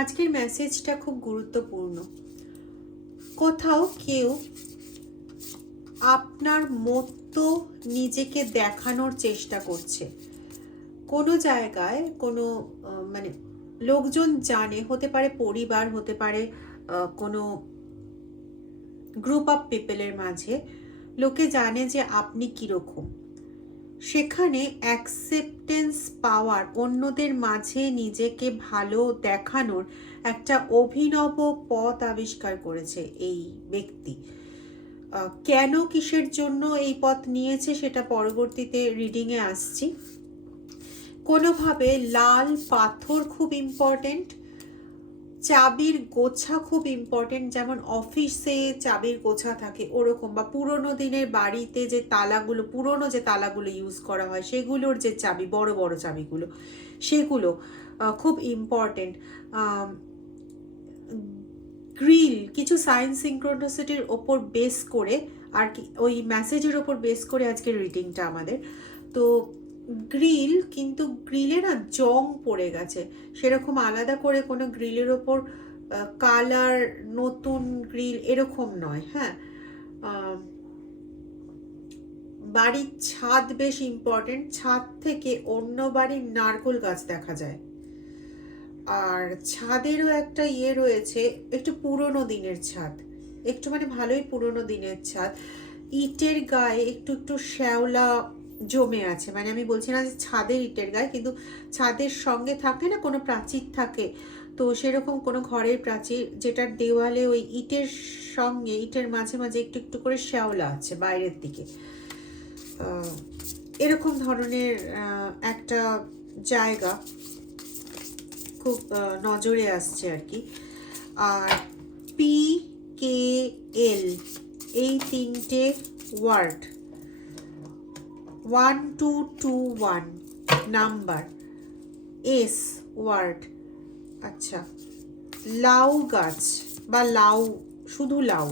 আজকের মেসেজটা খুব গুরুত্বপূর্ণ। কোথাও কেউ আপনার মতো নিজেকে দেখানোর চেষ্টা করছে, কোনো জায়গায় কোনো মানে লোকজন জানে, হতে পারে পরিবার, হতে পারে কোনো গ্রুপ অফ পিপলের মাঝে লোকে জানে যে আপনি কীরকম। সেখানে অ্যাকসেপ্টেন্স পাওয়ার, অন্যদের মাঝে নিজেকে ভালো দেখানোর একটা অভিনব পথ আবিষ্কার করেছে এই ব্যক্তি। কেন, কিসের জন্য এই পথ নিয়েছে সেটা পরবর্তীতে রিডিংয়ে আসছি। কোনোভাবে লাল পাথর খুব ইম্পর্টেন্ট, চাবির গোছা খুব ইম্পর্টেন্ট, যেমন অফিসে চাবির গোছা থাকে ওরকম, বা পুরোনো দিনের বাড়িতে যে তালাগুলো, পুরোনো যে তালাগুলো ইউজ করা হয় সেগুলোর যে চাবি, বড় বড় চাবিগুলো, সেগুলো খুব ইম্পর্টেন্ট। গ্রিল, কিছু সায়েন্স সিনক্রোনিসিটির ওপর বেস করে আর কি, ওই মেসেজের ওপর বেস করে আজকের রিডিংটা আমাদের। তো গ্রিল, কিন্তু গ্রিলে না জং পড়ে গেছে, সেরকম আলাদা করে কোনো গ্রিলের ওপর কালার, নতুন গ্রিল এরকম নয়। হ্যাঁ, বাড়ির ছাদ বেশ ইম্পর্টেন্ট, ছাদ থেকে অন্য বাড়ির নারকেল গাছ দেখা যায়। আর ছাদেরও একটা রয়েছে, একটু পুরনো দিনের ছাদ, একটু মানে ভালোই পুরনো দিনের ছাদ, ইটের গায়ে একটু একটু শ্যাওলা জমে আছে। মানে আমি বলছি না যে ছাদের ইটের গায়ে, কিন্তু ছাদের সঙ্গে থাকে না কোনো প্রাচীর থাকে, তো সেরকম কোনো ঘরের প্রাচীর যেটার দেওয়ালে ওই ইটের সঙ্গে, ইটের মাঝে মাঝে একটু একটু করে শ্যাওলা আছে বাইরের দিকে, এরকম ধরনের একটা জায়গা খুব নজরে আসছে আর কি। আর PKL, এই তিনটে ওয়ার্ড, 1221 নাম্বার, S ওয়ার্ড, আচ্ছা, লাউ গাছ বা লাউ, শুধু লাউ,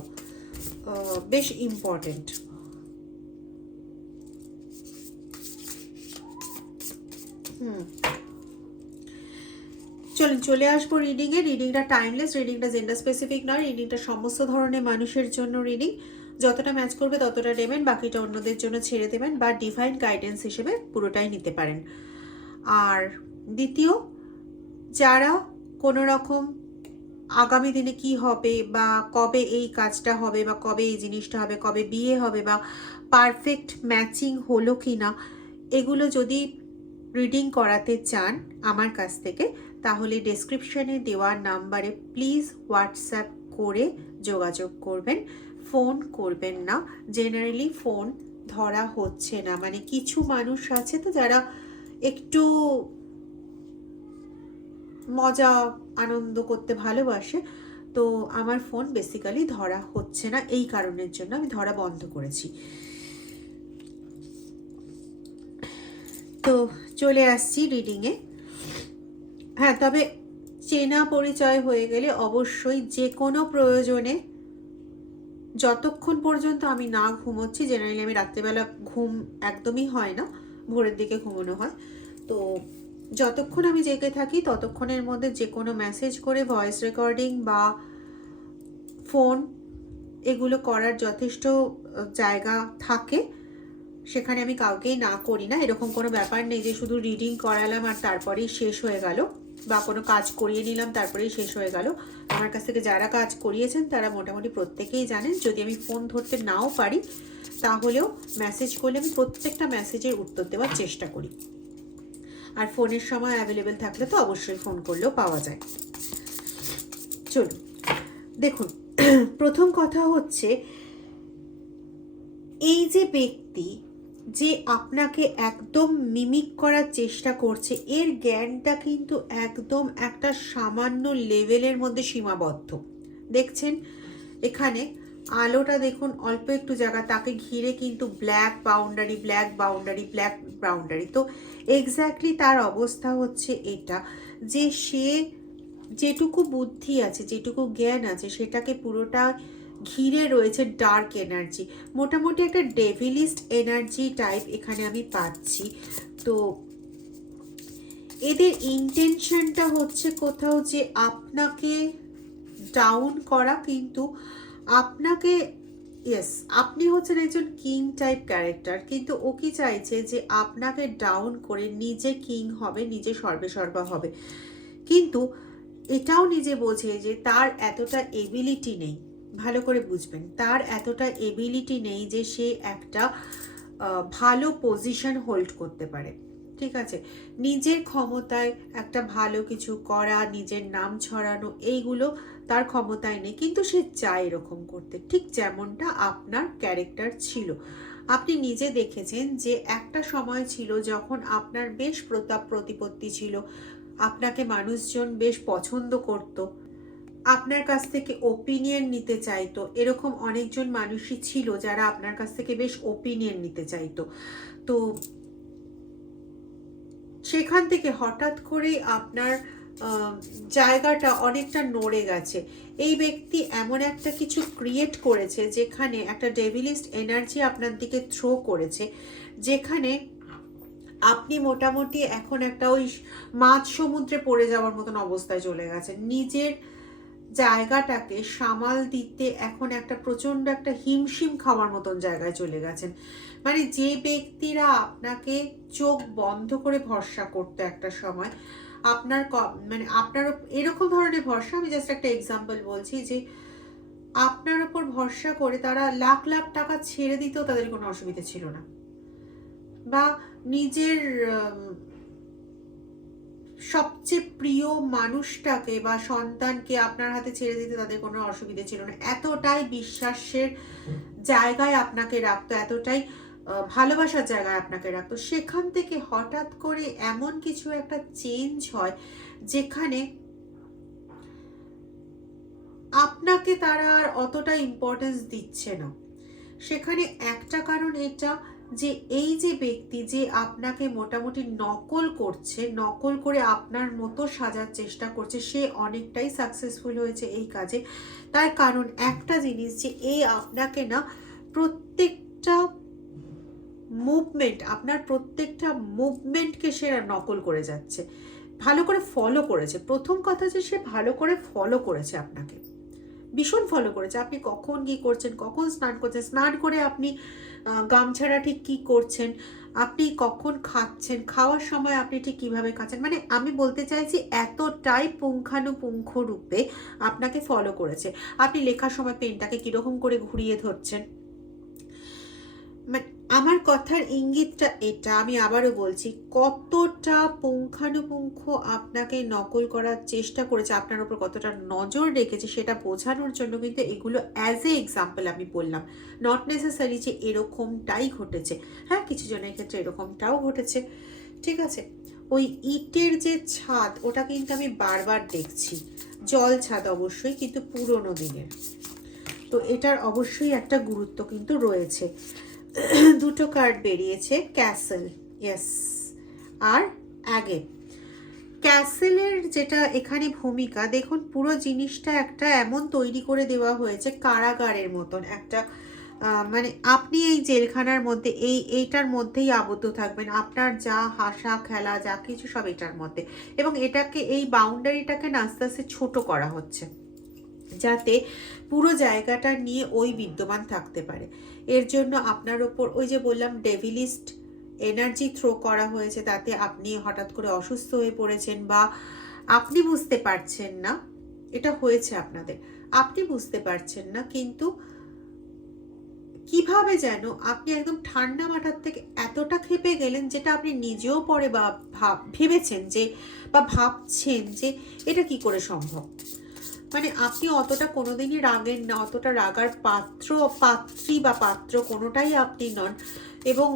বেশ ইম্পর্টেন্ট। চলে আসবো রিডিংয়ে। রিডিংটা টাইমলেস, রিডিংটা জেন্ডার স্পেসিফিক নয়, রিডিংটা সমস্ত ধরনের মানুষের জন্য রিডিং। যতটা ম্যাচ করবে ততটা নেবেন, বাকিটা অন্যদের জন্য ছেড়ে দেবেন, বা ডিভাইন গাইডেন্স হিসেবে পুরোটাই নিতে পারেন। আর দ্বিতীয়, যারা কোনো রকম আগামী দিনে কি হবে, বা কবে এই কাজটা হবে, বা কবে এই জিনিসটা হবে, কবে বিয়ে হবে, বা পারফেক্ট ম্যাচিং হলো কি না, এগুলো যদি রিডিং করাতে চান আমার কাছ থেকে, তাহলে ডেসক্রিপশনে দেওয়া নাম্বারে প্লিজ হোয়াটসঅ্যাপ করে যোগাযোগ করবেন, ফোন করবেন না। জেনারেলি ফোন ধরা হচ্ছে না, মানে কিছু মানুষ আছে তো যারা একটু মজা আনন্দ করতে ভালোবাসে, তো আমার ফোন বেসিক্যালি ধরা হচ্ছে না, এই কারণের জন্য আমি ধরা বন্ধ করেছি। তো চলে আসছি রিডিংয়ে। হ্যাঁ, তবে চেনা পরিচয় হয়ে গেলে অবশ্যই যে কোনো প্রয়োজনে, যতক্ষণ পর্যন্ত আমি না ঘুমোচ্ছি, জেনারেলি আমি রাত্রেবেলা ঘুম একদমই হয় না, ভোরের দিকে ঘুমানো হয়, তো যতক্ষণ আমি জেগে থাকি ততক্ষণের মধ্যে যে কোনো মেসেজ করে, ভয়েস রেকর্ডিং বা ফোন, এগুলো করার যথেষ্ট জায়গা থাকে, সেখানে আমি কাউকেই না করি না। এরকম কোনো ব্যাপার নেই যে শুধু রিডিং করালাম আর তারপরেই শেষ হয়ে গেল, বা কোনো কাজ করিয়ে নিলাম তারপরেই শেষ হয়ে গেল। আমার কাছ থেকে যারা কাজ করিয়েছেন তারা মোটামুটি প্রত্যেকেই জানেন, যদি আমি ফোন ধরতে নাও পারি তাহলেও মেসেজ করলে আমি প্রত্যেকটা মেসেজের উত্তর দেওয়ার চেষ্টা করি। আর ফোনের সময় অ্যাভেলেবেল থাকলে তো অবশ্যই ফোন করলেও পাওয়া যায়। চলুন দেখুন, প্রথম কথা হচ্ছে, এই যে ব্যক্তি যে আপনাকে একদম মিমিক করার চেষ্টা করছে, এর জ্ঞানটা কিন্তু একদম একটা সামান্য লেভেলের মধ্যে সীমাবদ্ধ। দেখছেন এখানে আলোটা দেখুন, অল্প একটু জায়গা, তাকে ঘিরে কিন্তু black boundary, black boundary, black boundary. তো এক্স্যাক্টলি তার অবস্থা হচ্ছে এটা, যে সে যেটুকু বুদ্ধি আছে, যেটুকু জ্ঞান আছে, সেটাকে পুরোটা ঘিরে রয়েছে ডার্ক এনার্জি, মোটামুটি একটা ডেভিলিস্ট এনার্জি টাইপ এখানে আমি পাচ্ছি। তো এদের ইন্টেনশনটা হচ্ছে কোথাও যে আপনাকে ডাউন করা, কিন্তু আপনাকে, ইয়েস, আপনি হচ্ছেন একজন কিং টাইপ ক্যারেক্টার, কিন্তু ও কি চাইছে যে আপনাকে ডাউন করে নিজে কিং হবে, নিজে সর্বেসর্বা হবে, কিন্তু এটাও নিজে বোঝে যে তার এতটা এবিলিটি নেই। ভালো করে বুঝবেন, তার এতটা এবিলিটি নেই যে সে একটা ভালো পজিশন হোল্ড করতে পারে। ঠিক আছে, নিজের ক্ষমতায় একটা ভালো কিছু করা, নিজের নাম ছড়ানো, এইগুলো তার ক্ষমতায় নেই, কিন্তু সে চায় এরকম করতে, ঠিক যেমনটা আপনার ক্যারেক্টার ছিল। আপনি নিজে দেখেছেন যে একটা সময় ছিল যখন আপনার বেশ প্রতাপ প্রতিপত্তি ছিল, আপনাকে মানুষজন বেশ পছন্দ করত, আপনার কাছ থেকে ওপিনিয়ন নিতে চাইতো, এরকম অনেকজন মানুষই ছিল যারা আপনার কাছ থেকে বেশ ওপিনিয়ন নিতে চাইতো। তো সেখান থেকে হঠাৎ করেই আপনার জায়গাটা অনেকটা নড়ে গেছে। এই ব্যক্তি এমন একটা কিছু ক্রিয়েট করেছে যেখানে একটা ডেভিলিস্ট এনার্জি আপনার দিকে থ্রো করেছে, যেখানে আপনি মোটামুটি এখন একটা ওই মাঝ সমুদ্রে পড়ে যাওয়ার মতন অবস্থায় চলে গেছেন। নিজের জায়গাটাকে সামাল দিতে এখন একটা প্রচণ্ড একটা হিমশিম খাওয়ার মতন জায়গায় চলে গেছেন। মানে যে ব্যক্তিরা আপনাকে চোখ বন্ধ করে ভরসা করতো একটা সময়, আপনার মানে আপনার এরকম ধরনের ভরসা, আমি জাস্ট একটা এক্সাম্পল বলছি, যে আপনার ওপর ভরসা করে তারা লাখ লাখ টাকা ছেড়ে দিতেও তাদের কোনো অসুবিধা ছিল না, বা নিজের সবচেয়ে প্রিয় মানুষটাকে বা সন্তানকে আপনার হাতে ছেড়ে দিতে তাদের কোনো অসুবিধা ছিল না। এতটাই বিশ্বাসের জায়গায় আপনাকে রাখতো, এতটাই ভালোবাসার জায়গায় আপনাকে রাখতো। সেখান থেকে হঠাৎ করে এমন কিছু একটা চেঞ্জ হয় যেখানে আপনাকে তারা আর অতটা ইম্পর্টেন্স দিচ্ছে না। সেখানে একটা কারণ এটা যে এই যে ব্যক্তি যে আপনাকে মোটামুটি নকল করছে, নকল করে আপনার মতো সাজার চেষ্টা করছে, সে অনেকটাই সাকসেসফুল হয়েছে এই কাজে। তার কারণ একটা জিনিস, যে এই আপনাকে না প্রত্যেকটা মুভমেন্ট, আপনার প্রত্যেকটা মুভমেন্টকে সে নকল করে যাচ্ছে, ভালো করে ফলো করেছে। প্রথম কথা যে সে ভালো করে ফলো করেছে আপনাকে, ভীষণ ফলো করেছে। আপনি কখন কি করছেন, কখন স্নান করছেন, স্নান করে আপনি গামছাড়া ঠিক কি করছেন, আপনি কখন খাচ্ছেন, খাওয়ার সময় আপনি ঠিক কিভাবে খাচ্ছেন, মানে আমি বলতে চাইছি এতটাই পুঙ্খানুপুঙ্খ রূপে আপনাকে ফলো করেছে। আপনি লেখার সময় পেনটাকে কিরকম করে ঘুরিয়ে ধরছেন, মানে আমার কথার ইঙ্গিতটা এটা, আমি আবারও বলছি, কতটা পুঙ্খানুপুঙ্খ আপনাকে নকল করার চেষ্টা করেছে, আপনার উপর কতটা নজর রেখেছে, সেটা বোঝানোর জন্য কিন্তু এগুলো অ্যাজ এ এক্সাম্পল আমি বললাম। নট নেসেসারি যে এরকমটাই ঘটেছে, হ্যাঁ কিছু জনের ক্ষেত্রে এরকমটাও ঘটেছে। ঠিক আছে, ওই ইটের যে ছাদ, ওটা কিন্তু আমি বারবার দেখছি, জল ছাদ অবশ্যই, কিন্তু পুরোনো দিনের। তো এটার অবশ্যই একটা গুরুত্ব কিন্তু রয়েছে। দুটো কার্ড বেরিয়েছে, ক্যাসেল, ইয়েস, আর আগে ক্যাসেলের যেটা এখানে ভূমিকা, দেখুন পুরো জিনিসটা একটা এমন তৈরি করে দেওয়া হয়েছে কারাগারের মতন একটা, মানে আপনি এই জেলখানার মধ্যে এইটার মধ্যেই আবদ্ধ থাকবেন, আপনার যা হাসা খেলা যা কিছু সব এটার মধ্যে, এবং এটাকে এই বাউন্ডারিটাকে না আস্তে আস্তে ছোট করা হচ্ছে যাতে পুরো জায়গাটা নিয়ে ওই বিদ্যমান থাকতে পারে। এর জন্য আপনার ওপর ওই যে বললাম ডেভিলিস্ট এনার্জি থ্রো করা হয়েছে, তাতে আপনি হঠাৎ করে অসুস্থ হয়ে পড়েছেন, বা আপনি বুঝতে পারছেন না এটা হয়েছে আপনাদের, আপনি বুঝতে পারছেন না, কিন্তু কিভাবে যেন আপনি একদম ঠান্ডা মাথার থেকে এতটা ক্ষেপে গেলেন, যেটা আপনি নিজেও পরে বা ভেবেছেন যে, বা ভাবছেন যে এটা কি করে সম্ভব। মানে আপনি অতটা কোনোদিনই রাগেন না, অতটা রাগার পাত্রী বা পাত্র কোনোটাই আপনি নন, এবং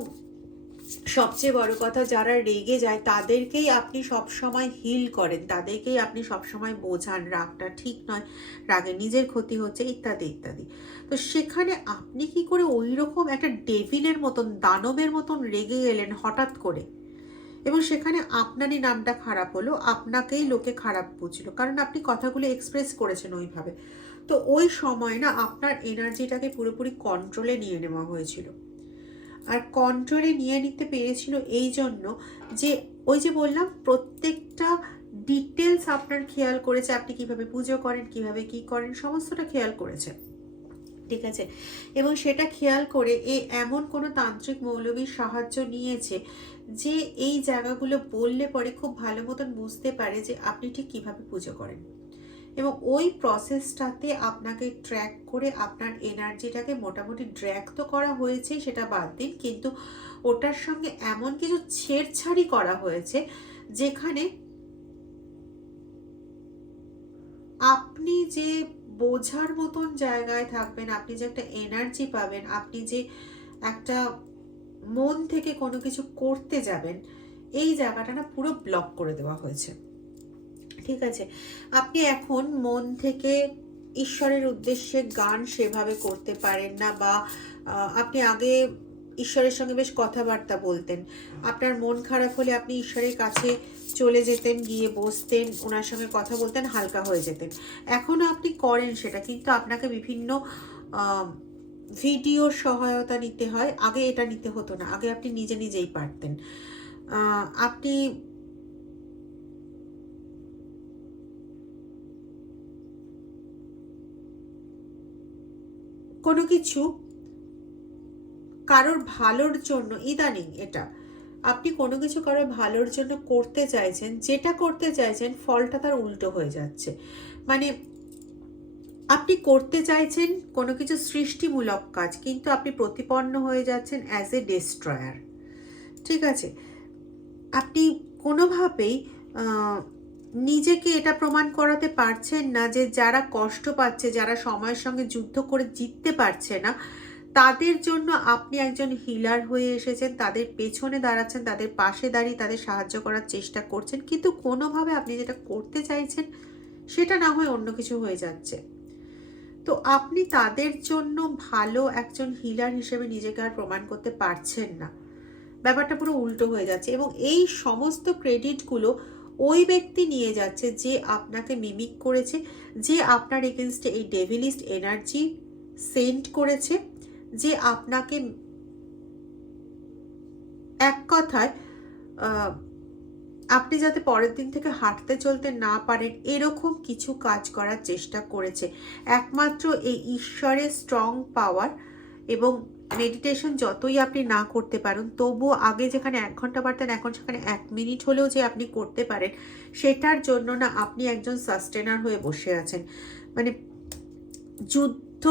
সবচেয়ে বড় কথা, যারা রেগে যায় তাদেরকেই আপনি সবসময় হিল করেন, তাদেরকেই আপনি সবসময় বোঝান রাগটা ঠিক নয়, রাগে নিজের ক্ষতি হচ্ছে, ইত্যাদি ইত্যাদি। তো সেখানে আপনি কি করে ওই রকম একটা ডেভিলের মতন, দানবের মতন রেগে গেলেন হঠাৎ করে, এবং সেখানে আপনারই নামটা খারাপ হলো, আপনাকেই লোকে খারাপ বুঝলো, কারণ আপনি কথাগুলো এক্সপ্রেস করেছেন ওইভাবে। তো ওই সময় না আপনার এনার্জিটাকে পুরোপুরি কন্ট্রোলে নিয়ে নেওয়া হয়েছিল, আর কন্ট্রোলে নিয়ে নিতে পেরেছিল এই জন্য যে ওই যে বললাম প্রত্যেকটা ডিটেলস আপনার খেয়াল করেছে, আপনি কিভাবে পুজো করেন, কিভাবে কি করেন, সমস্তটা খেয়াল করেছে, ঠিক আছে। এবং সেটা খেয়াল করে এমন কোনো তান্ত্রিক মৌলবীর সাহায্য নিয়েছে যে এই জায়গাগুলো বললে পরে খুব ভালো মতন বুঝতে পারে যে আপনি ঠিক কিভাবে পুজো করেন। এবং ওই প্রসেসটাতে আপনাকে ট্র্যাক করে আপনার এনার্জিটাকে মোটামুটি ড্র্যাগ তো করা হয়েছে, সেটা বাদ দিন, কিন্তু ওটার সঙ্গে এমন কিছু ছেড়ছাড়ি করা হয়েছে যেখানে আপনি যে বোঝার মতন জায়গায় থাকবেন, আপনি যে একটা এনার্জি পাবেন, আপনি যে একটা মন থেকে কোনো কিছু করতে যাবেন, এই জায়গাটা না পুরো ব্লক করে দেওয়া হয়েছে, ঠিক আছে। আপনি এখন মন থেকে ঈশ্বরের উদ্দেশ্যে গান সেভাবে করতে পারেন না, বা আপনি আগে ঈশ্বরের সঙ্গে বেশ কথাবার্তা বলতেন, আপনার মন খারাপ হলে আপনি ঈশ্বরের কাছে চলে যেতেন, গিয়ে বসতেন, ওনার সঙ্গে কথা বলতেন, হালকা হয়ে যেতেন। এখনও আপনি করেন সেটা, কিন্তু আপনাকে বিভিন্ন ভিডিওর সহায়তা নিতে হয়। আগে এটা নিতে হতো না, আগে আপনি নিজে নিজেই পারতেন। আপনি কোনো কিছু কারোর ভালোর জন্য, ইদানিং এটা আপনি কোনো কিছু কারোর ভালোর জন্য করতে চাইছেন, যেটা করতে চাইছেন ফলটা তার উল্টো হয়ে যাচ্ছে। মানে আপনি করতে চাইছেন কোনো কিছু সৃষ্টিমূলক কাজ, কিন্তু আপনি প্রতিপন্ন হয়ে যাচ্ছেন অ্যাজ এ ডেস্ট্রয়ার, ঠিক আছে। আপনি কোনোভাবেই নিজেকে এটা প্রমাণ করাতে পারছেন না যে যারা কষ্ট পাচ্ছে, যারা সময়ের সঙ্গে যুদ্ধ করে জিততে পারছে না, তাদের জন্য আপনি একজন হিলার হয়ে এসেছেন, তাদের পেছনে দাঁড়াচ্ছেন, তাদের পাশে দাঁড়িয়ে তাদের সাহায্য করার চেষ্টা করছেন, কিন্তু কোনোভাবে আপনি যেটা করতে চাইছেন সেটা না হয়ে অন্য কিছু হয়ে যাচ্ছে। তো আপনি তাদের জন্য ভালো একজন হিলার হিসেবে নিজেকে আর প্রমাণ করতে পারছেন না, ব্যাপারটা পুরো উল্টো হয়ে যাচ্ছে। এবং এই সমস্ত ক্রেডিটগুলো ওই ব্যক্তি নিয়ে যাচ্ছে যে আপনাকে মিমিক করেছে, যে আপনার এগেনস্টে এই ডেভিলিস্ট এনার্জি সেন্ড করেছে, যে আপনাকে এক কথায় আপনি যাতে পরের দিন থেকে হাঁটতে চলতে না পারেন এরকম কিছু কাজ করার চেষ্টা করেছে। একমাত্র এই ঈশ্বরের স্ট্রং পাওয়ার এবং মেডিটেশন যতই আপনি না করতে পারেন, তবুও আগে যেখানে 1 ঘন্টা পারতেন এখন সেখানে 1 মিনিট হলেও যে আপনি করতে পারেন, সেটার জন্য না আপনি একজন সাস্টেনার হয়ে বসে আছেন। মানে যুদ্ধ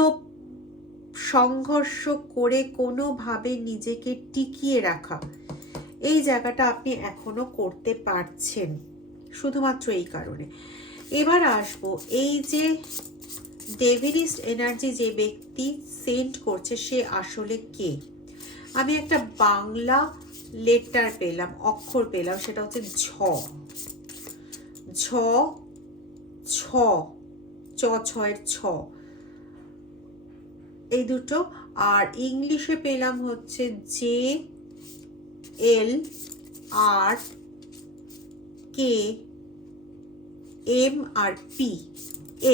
সংঘর্ষ করে কোনোভাবে নিজেকে টিকিয়ে রাখা, এই জায়গাটা আপনি এখনো করতে পারছেন শুধুমাত্র এই কারণে। এবার আসবো এই যে ডেভিলিস্ট এনার্জি যে ব্যক্তি সেন্ড করছে সে আসলে কে। আমি একটা বাংলা লেটার পেলাম, অক্ষর পেলাম, সেটা হচ্ছে ঝ ঝ ছ চ ছয়ের ছ, এই দুটো। আর ইংলিশে পেলাম হচ্ছে জে এল আর K M R P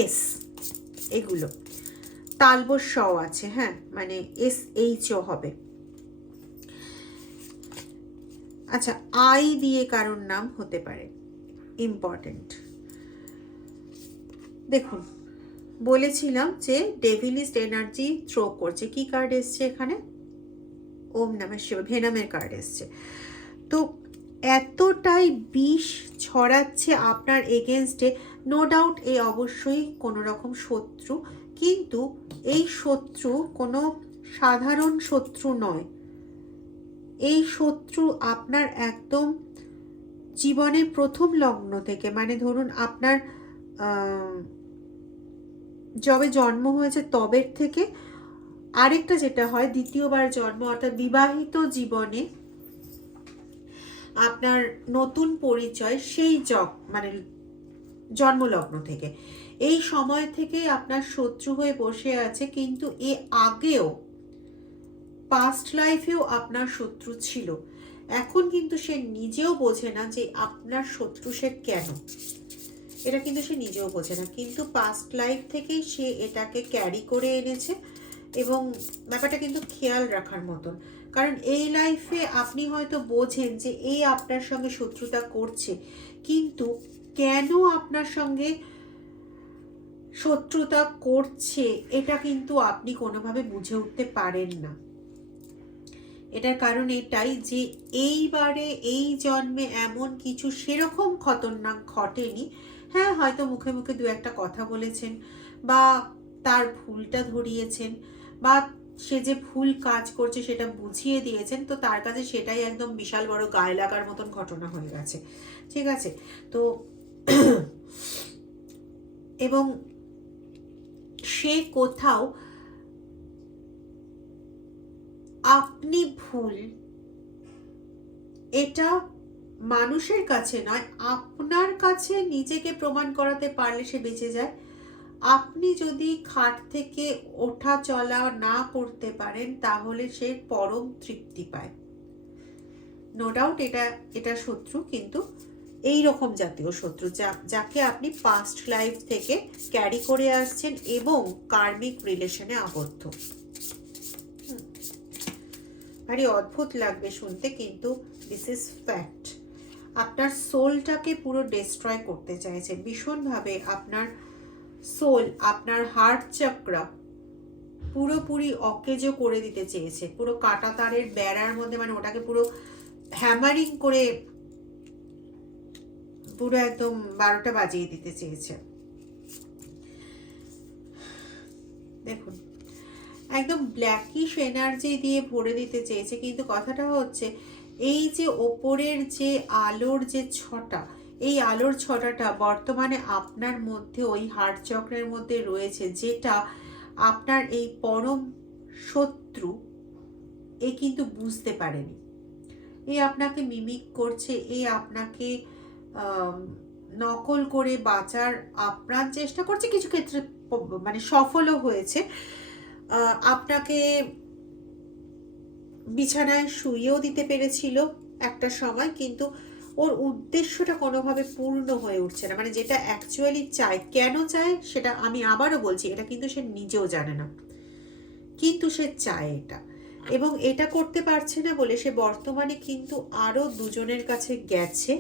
S, এগুলো তালবস স আছে, হ্যাঁ, মানে এস এইচ ও হবে। আচ্ছা, আই দিয়ে কারোর নাম হতে পারে, ইম্পর্টেন্ট। দেখুন, বলেছিলাম যে ডেভিলিস্ট এনার্জি থ্রো করছে। কি কার্ড এসছে এখানে? ওম নমঃ শিবায়, ভেনামের কার্ড এসছে। তো এতটাই বিষ ছড়াচ্ছে আপনার এগেনস্টে, নো ডাউট এই অবশ্যই কোনো রকম শত্রু, কিন্তু এই শত্রু কোনো সাধারণ শত্রু নয়। এই শত্রু আপনার একদম জীবনের প্রথম লগ্ন থেকে, মানে ধরুন আপনার যবে জন্ম হয়েছে তবের থেকে, আরেকটা যেটা হয় দ্বিতীয়বার জন্ম, অর্থাৎ বিবাহিত জীবনে আপনার নতুন পরিচয়, সেই মানে জন্মলগ্ন থেকে, এই সময় থেকে আপনার শত্রু হয়ে বসে আছে। কিন্তু এ আগেও পাস্ট লাইফেও আপনার শত্রু ছিল। এখন কিন্তু সে নিজেও বোঝে না যে আপনার শত্রু সে কেন, এটা কিন্তু সে নিজেও বোঝে না, কিন্তু পাস্ট লাইফ থেকেই সে এটাকে ক্যারি করে এনেছে। এবং ব্যাপারটা কিন্তু খেয়াল রাখার মতন, কারণ এই লাইফে আপনি হয়তো বোঝেন যে এই আপনার সঙ্গে শত্রুতা করছে, কিন্তু কেন আপনার সঙ্গে শত্রুতা করছে এটা কিন্তু আপনি কোনোভাবে বুঝে উঠতে পারেন না। এটার কারণ এটাই যে এইবারে এই জন্মে এমন কিছু সেরকম খতরনাক ঘটেনি। হ্যাঁ, হয়তো মুখে মুখে দু একটা কথা বলেছেন, বা তার ভুলটা ধরিয়েছেন, বা সে যে ভুল কাজ করছে সেটা বুঝিয়ে দিয়েছেন, তো তার কাছে সেটাই একদম বিশাল বড় গায়ে লাগার মতন ঘটনা হয়ে গেছে। ঠিক আছে, তো এবং সে কোথাও আপনি ভুল এটা মানুষের কাছে নয়, আপনার কাছে নিজেকে প্রমাণ করাতে পারলে সে বেঁচে যায়। আপনি যদি খাট থেকে ওঠা চলা না করতে পারেন তাহলে সে পরম তৃপ্তি পায়। নো ডাউট এটা শত্রু, কিন্তু এই রকম জাতীয় শত্রু যাকে আপনি পাস্ট লাইফ থেকে ক্যারি করে আসছেন এবং কার্মিক রিলেশনে আবদ্ধ। ভারী অদ্ভুত লাগবে শুনতে, কিন্তু দিস ইজ ফ্যাক্ট। আপনার সোলটাকে পুরো ডিস্ট্রয় করতে চাইছে ভীষণভাবে। আপনার সোল, আপনার হার্ট চক্রা পুরোপুরি অকেজো করে দিতে চেয়েছে, পুরো কাটা তারের বেড়ার মধ্যে, মানে ওটাকে পুরো হ্যামারিং করে পুরো একদম 12টা বাজিয়ে দিতে চেয়েছে। দেখুন, একদম ব্ল্যাকিশ এনার্জি দিয়ে ভরে দিতে চেয়েছে, কিন্তু কথাটা হচ্ছে এই যে ওপরের যে আলোর যে ছটা, এই আলোর ছটাটা বর্তমানে আপনার মধ্যে ওই হার্ট চক্রের মধ্যে রয়েছে, যেটা আপনার এই পরম শত্রু এ কিন্তু বুঝতে পারেনি। এ আপনাকে মিমিক করছে, এ আপনাকে নকল করে বাঁচার আপ্রাণ চেষ্টা করছে, কিছু ক্ষেত্রে মানে সফলও হয়েছে। আপনাকে বিছানায় শুইয়েও দিতে পেরেছিল একটা সময়, কিন্তু ওর উদ্দেশ্যটা কোনোভাবে পূর্ণ হয়ে উঠছে না। মানে যেটা অ্যাকচুয়ালি চায়, কেন চায় সেটা আমি আবারও বলছি, এটা কিন্তু সে নিজেও জানে না, কিন্তু সে চায় এটা, এবং এটা করতে পারছে না বলে সে বর্তমানে কিন্তু আরও দুজনের কাছে গেছে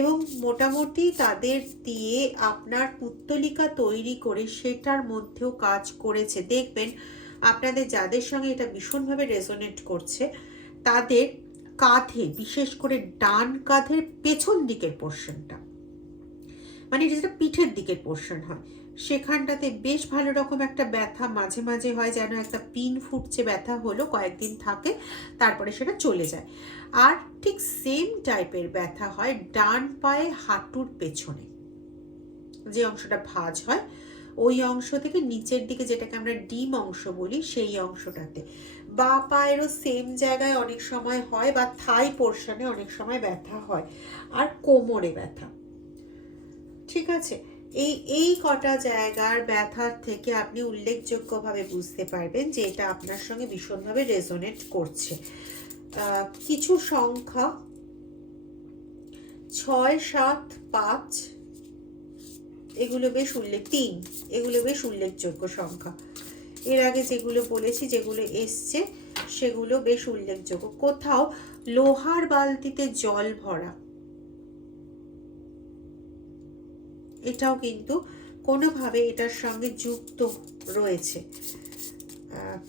এবং মোটামুটি তাদের দিয়ে আপনার পুত্তলিকা তৈরি করে সেটার মধ্যেও কাজ করেছে। দেখবেন আপনাদের যাদের সঙ্গে এটা ভীষণভাবে রেজোনেট করছে তাদের কাঁধে, বিশেষ করে ডান কাঁধের পেছন দিকের পোর্শনটা, মানে যেটা পিঠের দিকের পোর্শন হয়, সেখানটাতে বেশ ভালো রকম একটা ব্যথা মাঝে মাঝে হয়, যেন একটা পিন ফুটছে, ব্যথা হলো, কয়েকদিন থাকে, তারপরে সেটা চলে যায়। আর ঠিক সেম টাইপের ব্যথা হয় ডান পায়ে হাঁটুর পেছনে, যে অংশটা ভাঁজ হয় ওই অংশ থেকে নিচের দিকে, যেটাকে আমরা ডিম অংশ বলি, সেই অংশটাতে। বা পায়েরও সেম জায়গায় অনেক সময় হয়, বা থাই পোর্শনে অনেক সময় ব্যথা হয়, আর কোমরে ব্যথা। ঠিক আছে, এই কটা জায়গার ব্যথার থেকে আপনি উল্লেখযোগ্যভাবে বুঝতে পারবেন যে এটা আপনার সঙ্গে ভীষণভাবে রেজোনেট করছে। কিছু সংখ্যা 6, 7, 5 এগুলো বেশ 3 এগুলো বেশ উল্লেখযোগ্য সংখ্যা। এর আগে যেগুলো বলেছি, যেগুলো এসছে সেগুলো বেশ উল্লেখযোগ্য। কোথাও লোহার বালতিতে জল ভরা, এটাও কিন্তু কোনোভাবে এটার সঙ্গে যুক্ত রয়েছে।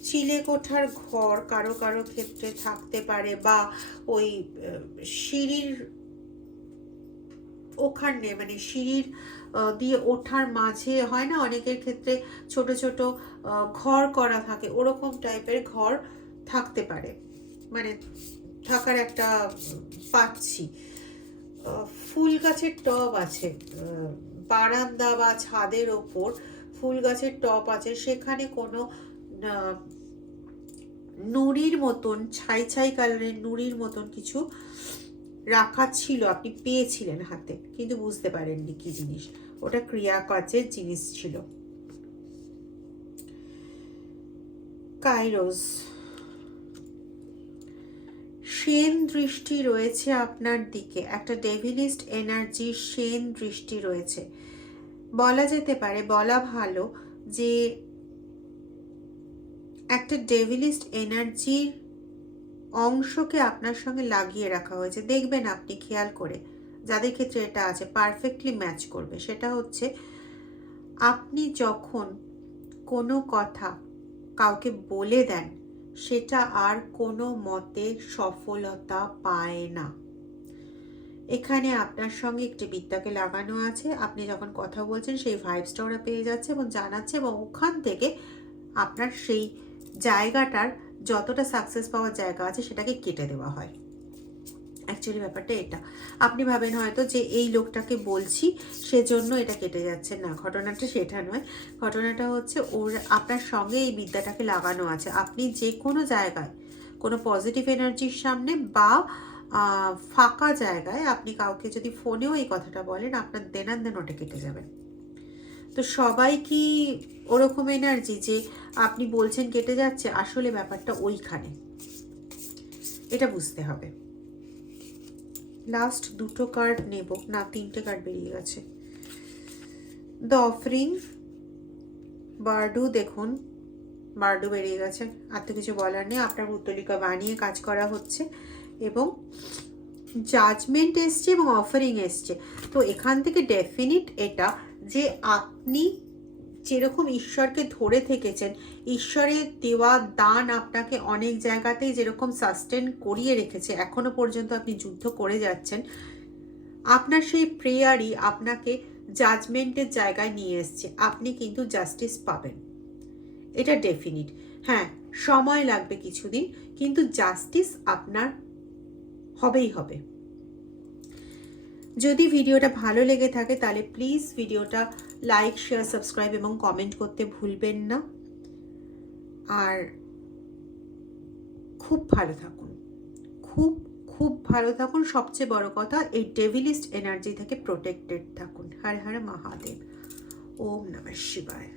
চিলে কোঠার ঘর কারো কারো ক্ষেত্রে থাকতে পারে, বা ওই সিঁড়ির ওখানে, মানে সিঁড়ির দিয়ে ওঠার মাঝে হয় না অনেকের ক্ষেত্রে ছোট ছোট ঘর করা থাকে, ওরকম টাইপের ঘর থাকতে পারে, মানে থাকার একটা পাচ্ছি। ফুল গাছের টব আছে বারান্দা বা ছাদের ওপর, ফুল গাছের টব আছে, সেখানে কোনো নুড়ির মতন, ছাই ছাই কালারের নুড়ির মতন কিছু রাখা ছিল, আপনি পেয়েছিলেন হাতে, কিন্তু বুঝতে পারেননি কি জিনিস, ওটা ক্রিয়া কাজের জিনিস ছিল। কাইরোস, সেন দৃষ্টি রয়েছে আপনার দিকে, একটা ডেভিলিস্ট এনার্জি, সেন দৃষ্টি রয়েছে। বলা যেতে পারে, বলা ভালো যে একটা ডেভিলিস্ট এনার্জির অংশকে আপনার সঙ্গে লাগিয়ে রাখা হয়েছে। দেখবেন আপনি খেয়াল করে, যাদের ক্ষেত্রে এটা আছে পারফেক্টলি ম্যাচ করবে। সেটা হচ্ছে আপনি যখন কোনো কথা কাউকে বলে দেন, সেটা আর কোনো মতে সফলতা পায় না। এখানে আপনার সঙ্গে একটি বিদ্যাকে লাগানো আছে। আপনি যখন কথা বলছেন সেই ভাইবসটা ওরা পেয়ে যাচ্ছে এবং জানাচ্ছে, এবং ওখান থেকে আপনার সেই জায়গাটার যতটা সাকসেস পাওয়ার জায়গা আছে সেটাকে কেটে দেওয়া হয়। অ্যাকচুয়ালি ব্যাপারটা এটা। আপনি ভাবেন হয়তো যে এই লোকটাকে বলছি সেজন্য এটা কেটে যাচ্ছে, না, ঘটনাটা সেটা নয়। ঘটনাটা হচ্ছে ওর আপনার সঙ্গে এই বিদ্যাটাকে লাগানো আছে। আপনি যে কোনো জায়গায় কোনো পজিটিভ এনার্জির সামনে বা ফাঁকা জায়গায় আপনি কাউকে যদি ফোনেও এই কথাটা বলেন, আপনার দেন ওটা কেটে যাবে। তো সবাই কি ওরকম এনার্জি যে আপনি বলছেন কেটে যাচ্ছে? আসলে ব্যাপারটা ওইখানে, এটা বুঝতে হবে। লাস্ট দুটো কার্ড নেব, না 3টে কার্ড বেরিয়ে গেছে। দ্য অফারিং, বার্ডু, দেখুন বার্ডু বেরিয়ে গেছে। আর তো কিছু বলার নেই, আপনার পুত্তলিকা বানিয়ে কাজ করা হচ্ছে এবং জাজমেন্ট এসছে এবং অফারিং এসছে। তো এখান থেকে ডেফিনিট এটা যে আপনি যেরকম ঈশ্বরকে ধরে থেকেছেন, ঈশ্বরের দেওয়া দান আপনাকে অনেক জায়গাতেই যেরকম সাস্টেন করিয়ে রেখেছে, এখনো পর্যন্ত আপনি যুদ্ধ করে যাচ্ছেন, আপনার সেই প্রেয়ারই আপনাকে জাজমেন্টের জায়গায় নিয়ে এসছে। আপনি কিন্তু জাস্টিস পাবেন, এটা ডেফিনিট। হ্যাঁ, সময় লাগবে কিছুদিন, কিন্তু জাস্টিস আপনার হবেই হবে। যদি ভিডিওটা ভালো লেগে থাকে তাহলে প্লিজ ভিডিওটা লাইক, শেয়ার, সাবস্ক্রাইব এবং কমেন্ট করতে ভুলবেন না। আর খুব ভালো থাকুন, খুব খুব ভালো থাকুন। সবচেয়ে বড় কথা, এই ডেভিলিস্ট এনার্জি থেকে প্রোটেক্টেড থাকুন। হর হর মহাদেব। ওম নমঃ শিবায়।